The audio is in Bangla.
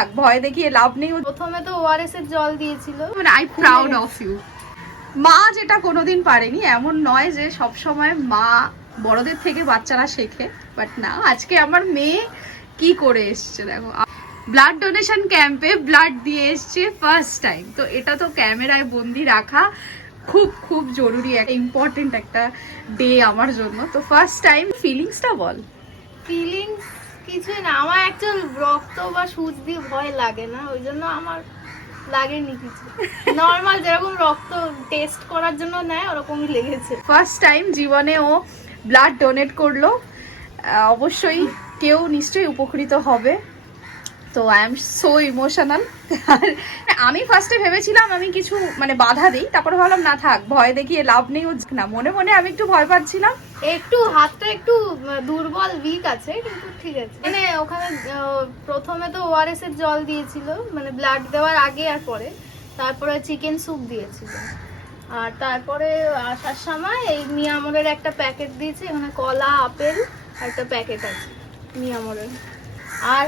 থাক, ভয় দেখিয়ে লাভ নেই। প্রথমে তো ওআরএস এর জল দিয়েছিল, মানে আই প্রাউড অফ ইউ। মা যেটা কোনোদিন পারেনি, এমন নয় যে সব সময় মা বড়দের থেকে বাচ্চারা শেখে, বাট না, আজকে আমার মেয়ে কি করে এসছে দেখো, ব্লাড ডোনেশন ক্যাম্পে ব্লাড দিয়ে এসছে ফার্স্ট টাইম। তো এটা তো ক্যামেরায় বন্দি রাখা খুব খুব জরুরি, একটা ইম্পর্টেন্ট একটা ডে আমার জন্য। তো ফার্স্ট টাইম ফিলিংসটা বল। ফিলিংস কিছুই না, আমার অ্যাকচুয়াল রক্ত বা সুচ দিয়ে ভয় লাগে না, ওই জন্য আমার লাগেনি কিছু। নর্মাল যেরকম রক্ত টেস্ট করার জন্য নেয় ওরকমই লেগেছে। ফার্স্ট টাইম জীবনে ও ব্লাড ডোনেট করলো, অবশ্যই কেউ নিশ্চয়ই উপকৃত হবে। তো আই এম সো ইমোশনাল। আর আমি ফার্স্টে ভেবেছিলাম আমি কিছু মানে বাধা দিই, তারপরে ভাবলাম না থাক, ভয় দেখিয়ে লাভ নেই। না, মনে মনে আমি একটু ভয় পাচ্ছিলাম, একটু হাতটা একটু দুর্বল, উইক আছে, কিন্তু ঠিক আছে। মানে ওখানে প্রথমে তো ওআরএস এর জল দিয়েছিল, মানে ব্লাড দেওয়ার আগে আর পরে। তারপরে চিকেন স্যুপ দিয়েছিল, আর তারপরে আসার সময় এই মিয়ামরের একটা প্যাকেট দিয়েছে, এখানে কলা, আপেল আর একটা প্যাকেট আছে মিয়ামরের। আর